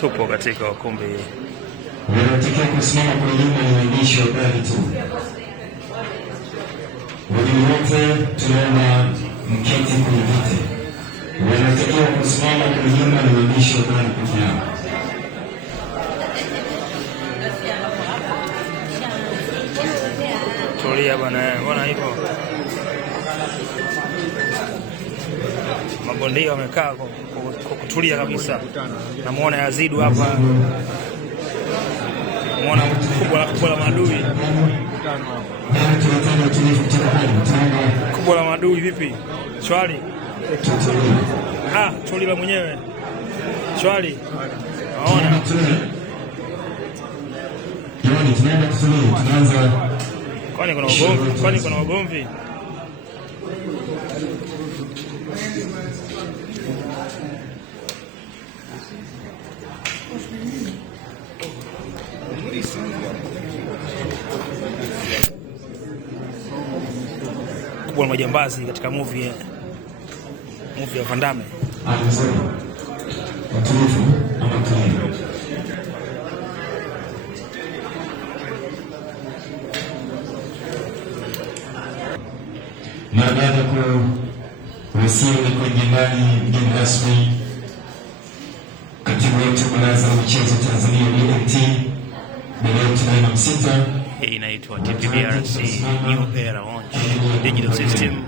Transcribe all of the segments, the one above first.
Tupo katika ukumbi. Wanatakiwa kusimama kwa nyuma ni waandishi wa habari tu. Wageni wote tunaomba mketi kwenye viti. Wanatakiwa kusimama kwa nyuma ni waandishi wa habari peke yao. Tulia bwana hivyo. Mabondia wamekaa kwa kutulia kabisa. Namuona Yazidu hapa. Muona kubwa la maadui. Kubwa la maadui vipi? Shwari. Tulia mwenyewe. Shwari. Naona. Kwani kuna ugomvi? Kubwa la majambazi katika movie ya Van Damme. Na baada ya kuwasili kwenye ndani mgeni rasmi, katibu wetu baraza la michezo Tanzania BMT, leo tunaenda msita. Hii inaitwa TPBRC New Era Launch, Digital System,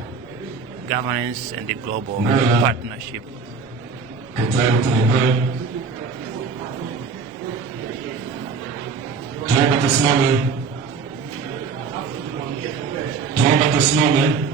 Governance and the Global Partnership. Katari tunaendelea. Tunaomba tusimame.